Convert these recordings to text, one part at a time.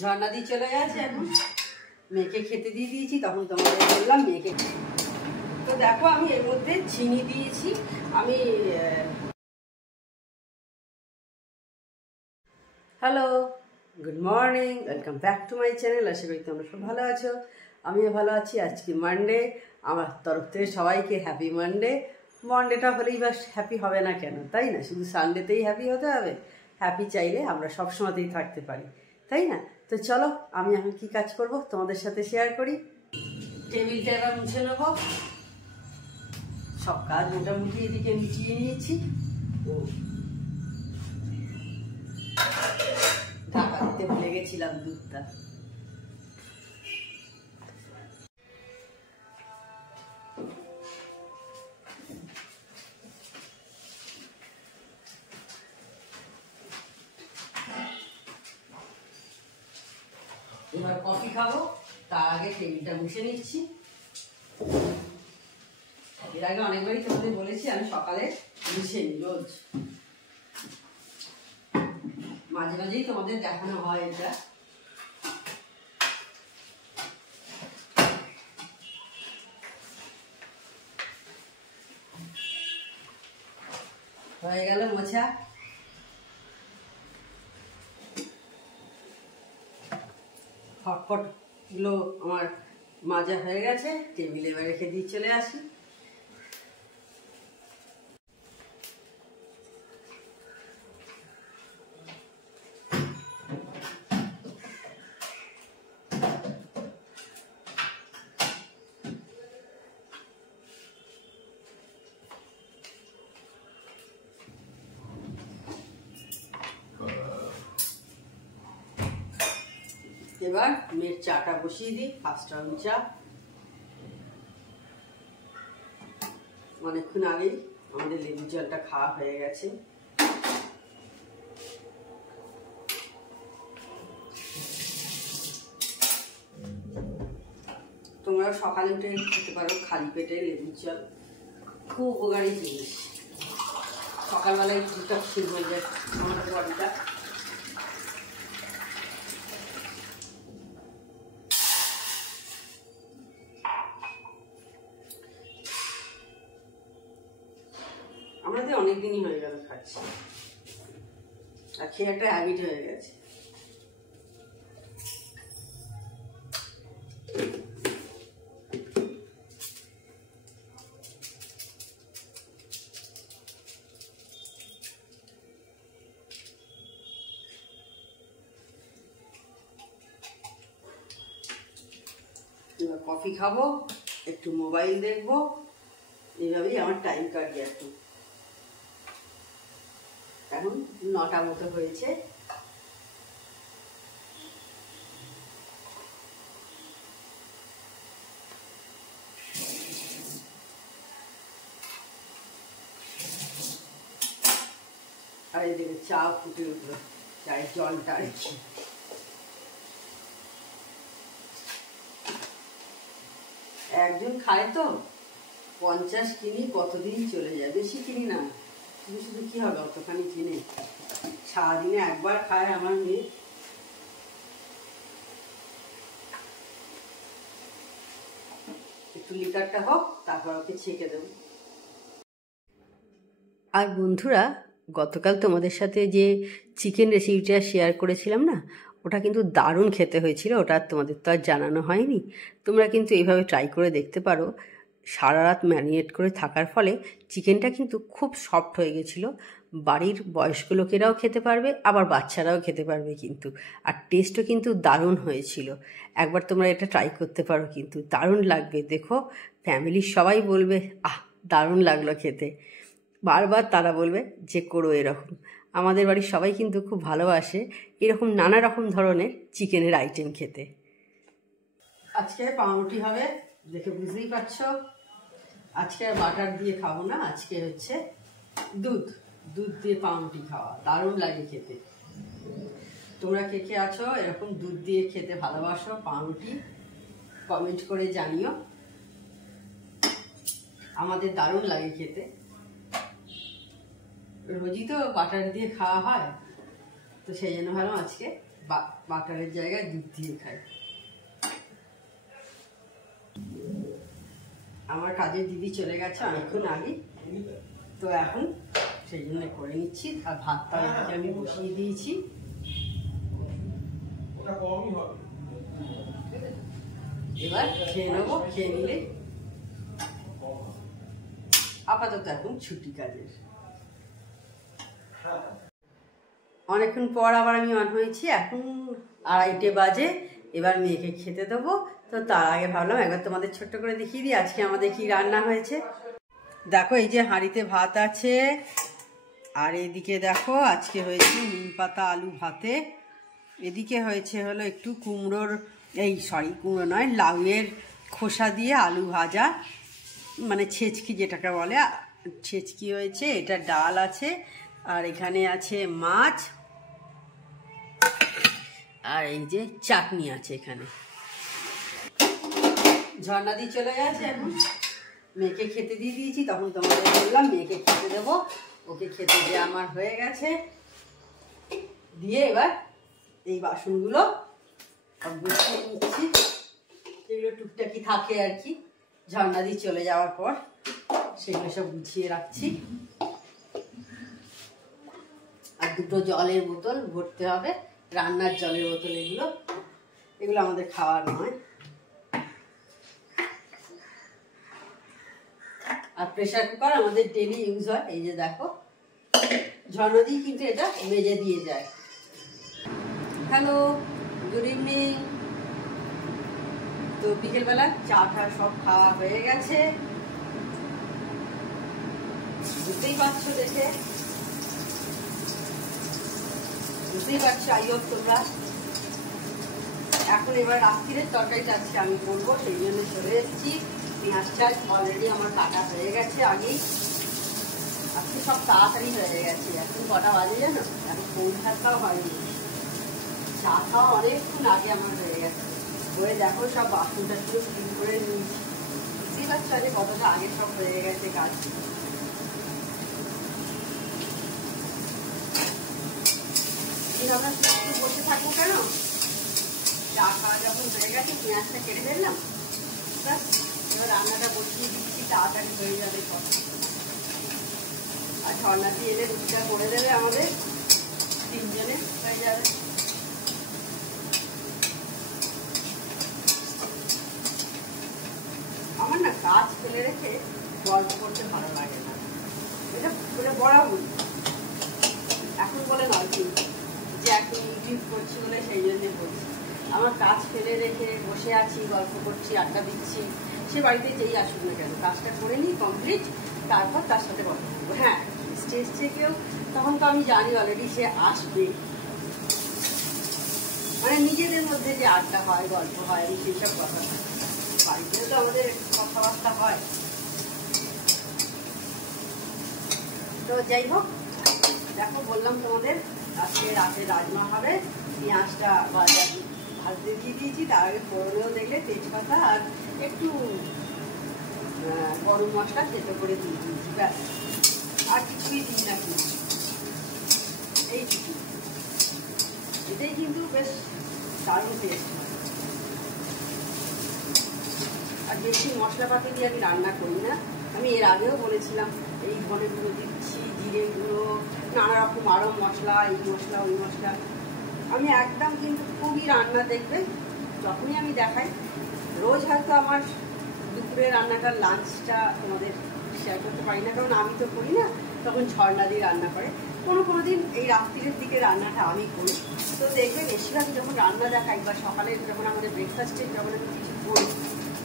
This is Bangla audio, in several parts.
ঝর্ণা দিয়ে চলে গেছে, এখন মেয়েকে খেতে দিয়ে দিয়েছি, তখন তোমাদের বললাম মেয়েকে। তো দেখো আমি এর মধ্যে চিনি দিয়েছি। আমি hello, good morning, welcome back to my channel. আশা করি তোমরা সব ভালো আছো, আমিও ভালো আছি। আজকে মানডে, আমার তরফ থেকে সবাইকে হ্যাপি মানডে। মানডেটা হলেই বাস হ্যাপি হবে না কেন, তাই না? শুধু সানডেতেই হ্যাপি হতে হবে? হ্যাপি চাইলে আমরা সবসময়তেই থাকতে পারি, তাই না? তো চলো আমি এখন কী কাজ করব তোমাদের সাথে শেয়ার করি। টেবিলটা এবার মুছে নেবো। সব কাজ মোটামুটি এদিকে মিটিয়ে নিয়েছি। ঢাকা দিতে ভুলে গেছিলাম দুধটা। এবার কফি খাবো, তার আগে টেবিলটা মুছে নিচ্ছি। এর আগে অনেকবারই তোমাদের বলেছি আমি সকালে মুছে নিই রোজ, মাঝে মাঝেই তোমাদের দেখানো হয় এটা। হয়ে গেল মোছা। হটপট গুলো আমার মাজা হয়ে গেছে, টেবিলে এবার রেখে দিয়ে চলে আসি। এবার মেয়ের চাটা বসিয়ে দিই, ফার্স্ট রাউন্ড চা। অনেকক্ষণ আগেই আমাদের লেবু জলটা খাওয়া হয়ে গেছে। তোমরাও সকালে উঠে খেতে পারো খালি পেটে লেবুর জল, খুব উপকারী জিনিস। সকালবেলায় ডিটক্সিং হয়ে যায় আমাদের বডিটা। আমাদের অনেকদিনই হয়ে গেল খাচ্ছি, আর খেয়ে একটা হ্যাবিট হয়ে গেছে। এবার কফি খাবো, একটু মোবাইল দেখবো, এইভাবেই আমার টাইম কাটবে। এখন 9টা মতো হয়েছে। আর এদিকে চা ফুটে উঠলো, চায়ের জলটা আর কি। একজন খায় তো 50 কিনি, কতদিন চলে যায়। বেশি কিনি না, শুধু শুধু কি হবে অতখানি কিনে। সারাদিনে একবার খায় আমার মেয়ে। একটু লিকারটা হোক, তারপর ওকে ছেঁকে দেবো। আর বন্ধুরা, গতকাল তোমাদের সাথে যে চিকেন রেসিপিটা শেয়ার করেছিলাম না, ওটা কিন্তু দারুণ খেতে হয়েছিল। ওটা তোমাদের তো আর জানানো হয়নি। তোমরা কিন্তু এইভাবে ট্রাই করে দেখতে পারো। সারা রাত ম্যারিনেট করে থাকার ফলে চিকেনটা কিন্তু খুব সফট হয়ে গেছিলো। বাড়ির বয়স্ক লোকেরাও খেতে পারবে, আবার বাচ্চারাও খেতে পারবে কিন্তু। আর টেস্টও কিন্তু দারুণ হয়েছিল। একবার তোমরা এটা ট্রাই করতে পারো, কিন্তু দারুণ লাগবে। দেখো ফ্যামিলির সবাই বলবে আহ দারুণ লাগলো খেতে। বারবার তারা বলবে যে করো এরকম। আমাদের বাড়ির সবাই কিন্তু খুব ভালোবাসে এরকম নানা রকম ধরনের চিকেনের আইটেম খেতে। আজকে পাউরুটি হবে, দেখে বুঝতেই পারছো। আজকে আর বাটার দিয়ে খাবো না, আজকে হচ্ছে দুধ দিয়ে পাউরুটি খাওয়া। দারুণ লাগে খেতে। তোমরা কে কে আছো এরকম দুধ দিয়ে খেতে ভালোবাসো পাউরুটি, কমেন্ট করে জানিও। আমাদের দারুণ লাগে খেতে। রোজই তো বাটার দিয়ে খাওয়া হয়, তো সেই জন্য ভাবলাম আজকে বাটারের জায়গায় দুধ দিয়ে খাই। আমার কাজের দিদি চলে গেছে অনেকক্ষণ আগে, তো এখন সেই জন্য করে নিচ্ছি। আর ভাতটা আমি বসিয়ে দিয়েছি। এবার খেয়ে নেবো, খেয়ে নিলে আপাতত এখন ছুটি কাজের। অনেকক্ষণ পর আবার আমি অন হয়েছি, এখন 2:30 বাজে। এবার মেয়েকে খেতে দেবো। তো তার আগে ভাবলাম একবার তোমাদের ছোট্ট করে দেখিয়ে দিই আজকে আমাদের কি রান্না হয়েছে। দেখো এই যে হাঁড়িতে ভাত আছে, আর এদিকে দেখো আজকে হয়েছে নিম পাতা আলু ভাতে। এদিকে হয়েছে হলো একটু কুমড়োর, কুমড়ো নয়, লাউয়ের খোসা দিয়ে আলু ভাজা, মানে ছেচকি যেটাকে বলে, ছেচকি হয়েছে। এটা ডাল আছে, আর এখানে আছে মাছ, আর এই যে চাটনি আছে এখানে। ঝর্ণাদি চলে গেছে, এখন মেয়েকে খেতে দিয়ে দিয়েছি। তখন তোমাদের বললাম মেয়েকে খেতে দেবো, ওকে খেতে দিয়ে আমার হয়ে গেছে। দিয়ে এবার এই বাসনগুলো গুছিয়ে নিচ্ছি, যেগুলো টুকটাকি থাকে আর কি, ঝর্ণাদি চলে যাওয়ার পর সেগুলো সব গুছিয়ে রাখছি। আর 2টো জলের বোতল ভরতে হবে, রান্নার জলের বোতল। এগুলো আমাদের খাওয়ার নয়। আর প্রেসার কুকার আমাদের ডেলি ইউজ হয়। এই যে দেখো, ঝর্ণাদি কিন্তু এটা মেজে দিয়ে যায়। Hello, good evening. তো বিকেলবেলা চা টা সব খাওয়া হয়ে গেছে, বুঝতেই পারছো দেখে, বুঝতেই পারছো আই হোপ তোমরা। এখন এবার রাত্রিরের তরকারিটা আজকে আমি করবো, সেই জন্য চলে এসেছি। পেঁয়াজটা অলরেডি আমার কাটা হয়ে গেছে আগেই। আজকে সব তাড়াতাড়ি হয়ে গেছে। এখন কটা বাজে জানো? এখন পৌঁছাটাও হয়নি, চা খাওয়া অনেকক্ষণ আগে আমার হয়ে গেছে। হয়ে দেখো সব বাসনটা শুধু ক্লিন করে নিয়েছি। বুঝতেই পারছো আগে কতটা আগে সব হয়ে গেছে কাজ। আমরা একটু বসে থাকবো কেন? চা খাওয়া যখন হয়ে গেছে, পেঁয়াজটা কেটে ফেললাম, এবার রান্নাটা বসিয়ে দিচ্ছি, তাড়াতাড়ি হয়ে যাবে সব। আর ঝর্ণা দিয়ে এলে রুটিটা করে দেবে, আমাদের 3 জনে হয়ে যাবে। আমার না কাজ ফেলে রেখে গল্প করতে ভালো লাগে না, এটা বরাবর। এখন বলে নয় কিন্তু, যে এখন ইউটিউব করছি বলে সেই জন্যে বলছি। আমার কাজ ফেলে রেখে বসে আছি, গল্প করছি, আড্ডা দিচ্ছি, সে বাড়িতে যেই আসুক না কেন, কাজটা করে নিই কমপ্লিট, তারপর তার সাথে কথা বলবো। হ্যাঁ, স্টেজ থেকেও তখন তো আমি জানি অলরেডি সে আসবে, মানে নিজেদের মধ্যে যে আড্ডা হয়, গল্প হয়, সেই সব কথা। বাড়িতেও তো আমাদের কথাবার্তা হয়। তো যাই হোক, দেখো বললাম তোমাদের আজকে রাতে রাজমা হবে। পেঁয়াজটা ভাজতে দিয়ে দিয়েছি, তার আগে ফোড়নেও দেখলে তেজপাতা আর একটু গরম মশলা থেতো করে দিয়ে দিয়েছি, ব্যাস। আর কিছুই দিই না কিন্তু, এইটুকু। এটাই কিন্তু বেশ দারুণ টেস্ট হয়। আর বেশি মশলাপাতি দিয়ে আমি রান্না করি না। আমি এর আগেও বলেছিলাম, এই ধনে গুঁড়ো দিচ্ছি, জিরে গুঁড়ো, নানা রকম আরও মশলা, এই মশলা ওই মশলা। আমি একদম কিন্তু খুবই রান্না দেখবে যখনই আমি দেখাই, রোজ হয়তো আমার দুপুরে রান্নাটার লাঞ্চটা তোমাদের শেয়ার করতে পারি না, কারণ আমি তো করি না, তখন ঝর্ণা দিয়ে রান্না করে। কোনো দিন এই রাত্রির দিকে রান্নাটা আমি করি। তো দেখবে বেশিরভাগ যখন রান্না দেখাই বা সকালে যখন আমাদের ব্রেকফাস্টে যখন আমি কিছু করি,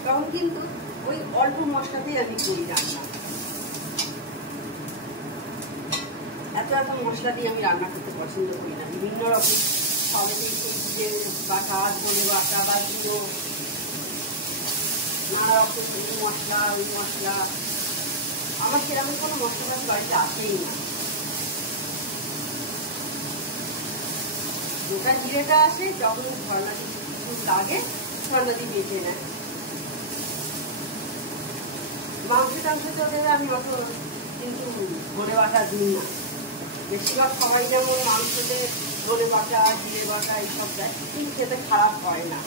তখন কিন্তু ওই অল্প মশলাতেই আমি করি রান্না। এত মশলা দিয়ে আমি রান্না করতে পছন্দ করি না। বিভিন্ন রকম সবেতেই বাটা, ধনে বাটা বা গুঁড়ো, নানা রকম মশলা, ওই মশলা, আমার সেরকম কোনো মশলাপাতি বাড়িতে আসেই না। গোটা জিরেটা আসে যখন ঝর্ণা লাগে, ঝর্ণা দিয়ে বেঁচে নেয়। মাংস টাংসতেও দেবে, আমি অত কিন্তু ধনে বাটা দিই না। বেশিরভাগ সবাই যেমন মাংসতে ধনে বাটা, জিরে বাটা এইসব দেয়, কিন্তু খেতে খারাপ হয় না।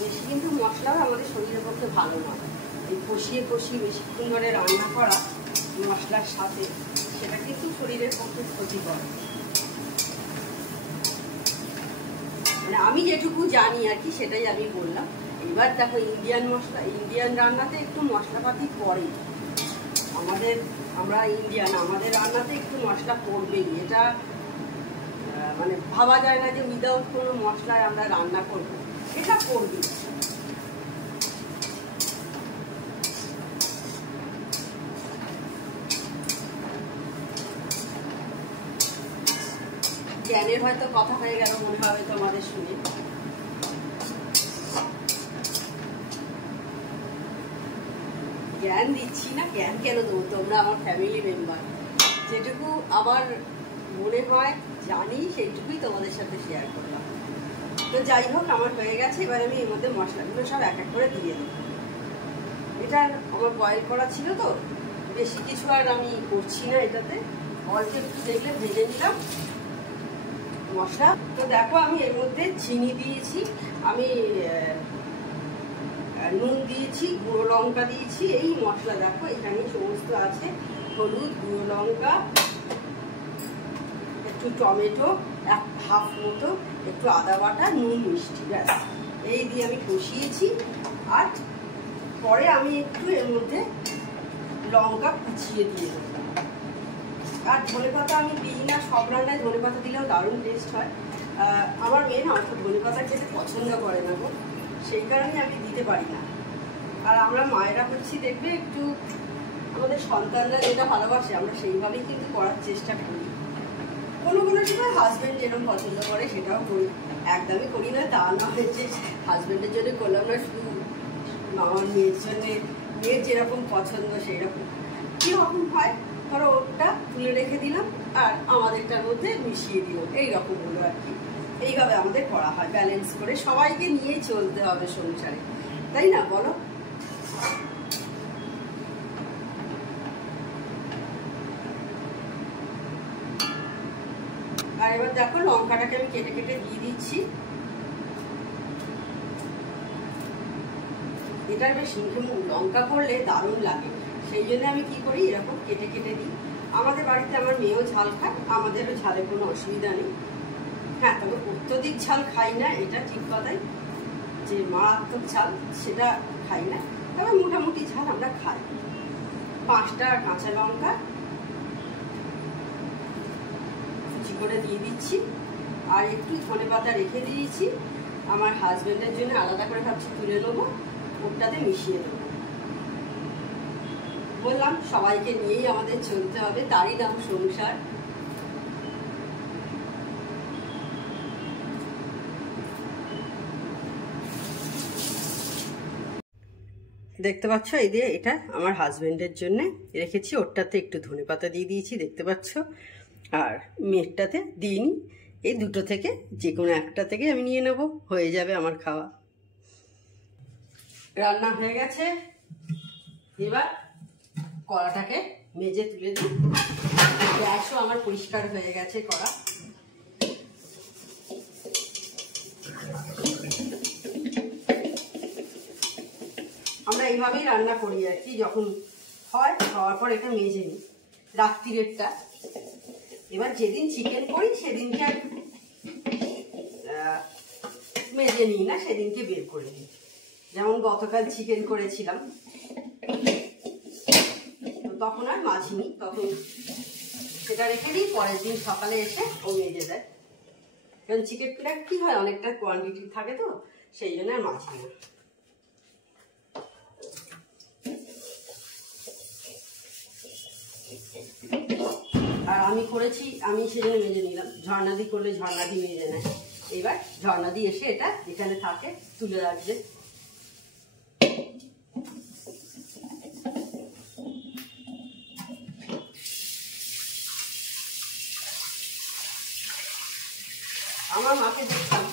বেশি কিন্তু মশলাও আমাদের শরীরের পক্ষে ভালো না। এই কষিয়ে বেশিক্ষণ ধরে রান্না করা মশলার সাথে, সেটা কিন্তু শরীরের পক্ষে ক্ষতিকর। মানে আমি যেটুকু জানি আর কি, সেটাই আমি বললাম। এবার দেখো, ইন্ডিয়ান রান্নাতে একটু মশলাপাতি পড়ে। আমরা ইন্ডিয়ান, আমাদের রান্নাতে একটু মশলা পড়বেই। এটা মানে ভাবা যায় না যে উইদাউট কোনো মশলায় আমরা রান্না করব, এটা পড়বে। জ্ঞানের হয়তো কথা হয়ে গেল মনে হবে তোমাদের শুনে। জ্ঞান দিচ্ছি না, জ্ঞান কেন দেবো? তোমরা আমার ফ্যামিলি মেম্বার, যেটুকু আমার মনে হয় জানি সেইটুকুই তোমাদের সাথে শেয়ার করলাম। তো যাই হোক, আমার হয়ে গেছে। এবার আমি এর মধ্যে মশলাগুলো সব এক এক করে দিয়ে দেবো। এটা আমার বয়েল করা ছিল, তো বেশি কিছু আর আমি করছি না এটাতে। অল্প একটু দেখলে ভেজে নিলাম মশলা। তো দেখো, আমি এর মধ্যে চিনি দিয়েছি, আমি নুন দিয়েছি, গুঁড়ো লঙ্কা দিয়েছি। এই মশলা দেখো এখানে সমস্ত আছে, হলুদ, গুঁড়ো লঙ্কা, একটু টমেটো, হাফ মতো, একটু আদা বাটা, নুন, মিষ্টি, ব্যাস এই দিয়ে আমি কষিয়েছি। আর পরে আমি একটু এর মধ্যে লঙ্কা কুচিয়ে দিয়ে দেবো। আর ধনে পাতা আমি দিই না, সব রান্নায় ধনে পাতা দিলেও দারুণ টেস্ট হয়। আমার মেয়ে না অত ধনে পাতা খেতে পছন্দ করে না গো, সেই কারণে আমি দিতে পারি না। আর আমরা মায়েরা হচ্ছি দেখবে, একটু আমাদের সন্তানরা যেটা ভালোবাসে আমরা সেইভাবেই কিন্তু করার চেষ্টা করি। কোনো সময় হাজব্যান্ড যেরকম পছন্দ করে সেটাও করি, একদমই করি না তা নয় যে হাজব্যান্ডের জন্য করলাম না, শুধু আমার মেয়ের জন্যে, মেয়ের যেরকম পছন্দ সেই রকম। কীরকম হয়, ধরো ওটা তুলে রেখে দিলাম আর আমাদেরটার মধ্যে মিশিয়ে দিলাম, এইরকম হলো আর কি। এইভাবে আমাদের করা হয়, ব্যালেন্স করে সবাইকে নিয়েই চলতে হবে সংসারে, তাই না বলো? আর এবার দেখো, লঙ্কাটাকে আমি কেটে কেটে দিয়ে দিচ্ছি। এটার বেশ লঙ্কা পড়লে দারুণ লাগে, সেই জন্য আমি কি করি, এরকম কেটে কেটে দিই। আমাদের বাড়িতে আমার মেয়েও ঝাল খায়, আমাদেরও ঝালের কোনো অসুবিধা নেই। হ্যাঁ, তবে অত্যধিক ঝাল খাই না, এটা ঠিক কথাই, যে মারাত্মক ঝাল সেটা খাই না, তবে মোটামুটি ঝাল আমরা খাই। 5টা কাঁচা লঙ্কা কুচি করে দিয়ে দিচ্ছি। আর একটু ধনে পাতা রেখে দিয়েছি, আমার হাজব্যান্ডের জন্য আলাদা করে ভাবছি তুলে নেবো, ওটাতে মিশিয়ে দেবো। বললাম সবাইকে নিয়েই আমাদের চলতে হবে, তারই নাম সংসার। দেখতে পাচ্ছ, এই দিয়ে এটা আমার হাজবেন্ডের জন্য রেখেছি, ওরটাতে একটু ধনেপাতা দিয়ে দিয়েছি, দেখতে পাচ্ছ। আর মেয়েরটাতে দিইনি, এই দুটো থেকে যে কোনো একটা থেকে আমি নিয়ে নেব, হয়ে যাবে আমার খাওয়া। রান্না হয়ে গেছে, এবার কড়াটাকে মেজে তুলে দিই। গ্যাসও আমার পরিষ্কার হয়ে গেছে কড়া। আমরা এইভাবেই রান্না করি আর কি, যখন হয় হওয়ার পর এটা মেজে নিই রাত্রিরেরটা। এবার যেদিন চিকেন করি সেদিনকে আর মেজে নিই না, সেদিনকে বের করে নিই। যেমন গতকাল চিকেন করেছিলাম, তখন আর মাজিনি, তখন সেটা রেখে দিই, পরের দিন সকালে এসে ও মেজে দেয়। কারণ চিকেনটা কি হয়, অনেকটা কোয়ান্টিটি থাকে, তো সেই জন্য আর মাজি না। আর আমি করেছি, আমি সেজন্য মেজে নিলাম। ঝর্ণাদি করলে ঝর্ণাদি মেজে নেয়। এবার ঝর্ণাদি এসে এটা যেখানে থাকে তুলে রাখবে। আমার মাকে দেখতাম,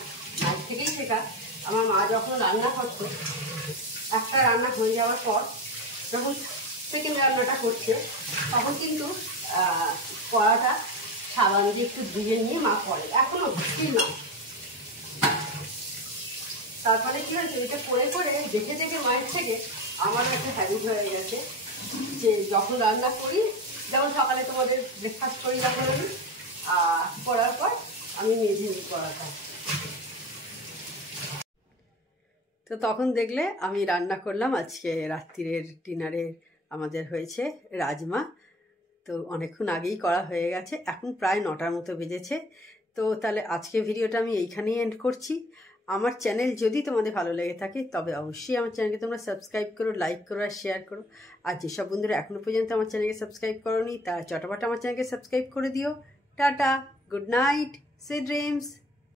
মায়ের থেকেই শেখা। আমার মা যখন রান্না করতো, একটা রান্না হয়ে যাওয়ার পর যখন সেকেন্ড রান্নাটা করছে তখন কিন্তু কড়াটা সাবান দিয়ে একটু ধুয়ে নিয়ে মা করে, এখনো কি না। তারপরে কি হয়েছে, এটা করে করে দেখে দেখে মায়ের থেকে আমার একটা হ্যাবিট হয়ে গেছে যে যখন রান্না করি, যেমন সকালে তোমাদের ব্রেকফাস্ট করি যখন আমি করার পর আমি মেজে নিই কড়াটা। তো তখন দেখলে আমি রান্না করলাম আজকে রাত্রিরের ডিনারে আমাদের হয়েছে রাজমা। তো অনেকক্ষণ আগেই করা হয়ে গেছে, এখন প্রায় 9টার মতো বেজেছে। তো তাহলে আজকে ভিডিওটা আমি এইখানেই এন্ড করছি। আমার চ্যানেল যদি তোমাদের ভালো লেগে থাকে তবে অবশ্যই আমার চ্যানেলকে তোমরা সাবস্ক্রাইব করো, লাইক করো আর শেয়ার করো। আর যেসব বন্ধুরা এখনও পর্যন্ত আমার চ্যানেলকে সাবস্ক্রাইব করোনি তারা চটাপট আমার চ্যানেলকে সাবস্ক্রাইব করে দিও। Tata, good night, sweet dreams.